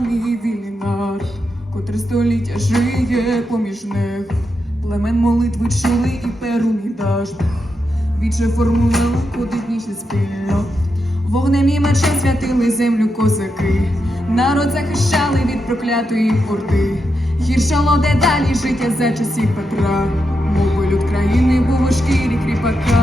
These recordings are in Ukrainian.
мій вільний народ, котрий століття жиє поміж них. Племен молитви чули і перуний даж. Віче формує куди дніше спільно. Вогнем і мечем святили землю козаки. Народ захищали від проклятої орди. Гіршало дедалі життя за часів Петра. Мови люд країни був у шкірі кріпака.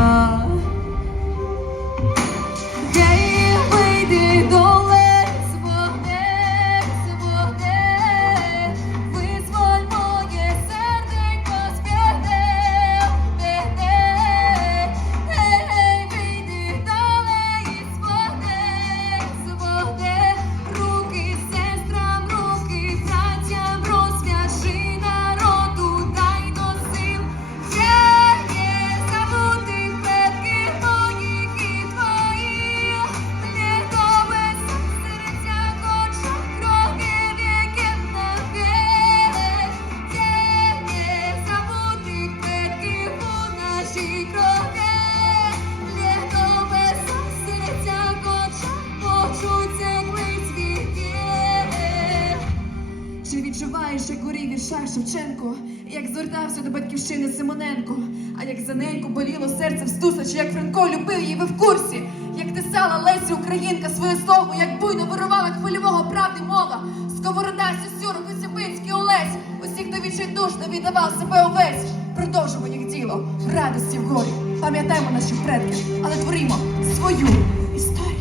Чи відчуваєш, як горів віршах Шевченко, як звертався до батьківщини Симоненко, а як за неньку боліло серце в стуса, чи як Франко любив її, ви в курсі, як тисала Лесі Українка своє слово, як буйно вирувала хвильового правди мова, сковорода, Сюсюров, Осіпинський Олесь, усіх до відчайдушно віддавав себе увесь. Продовжимо їх діло в радості в горі. Пам'ятаємо наших предків, але творимо свою історію.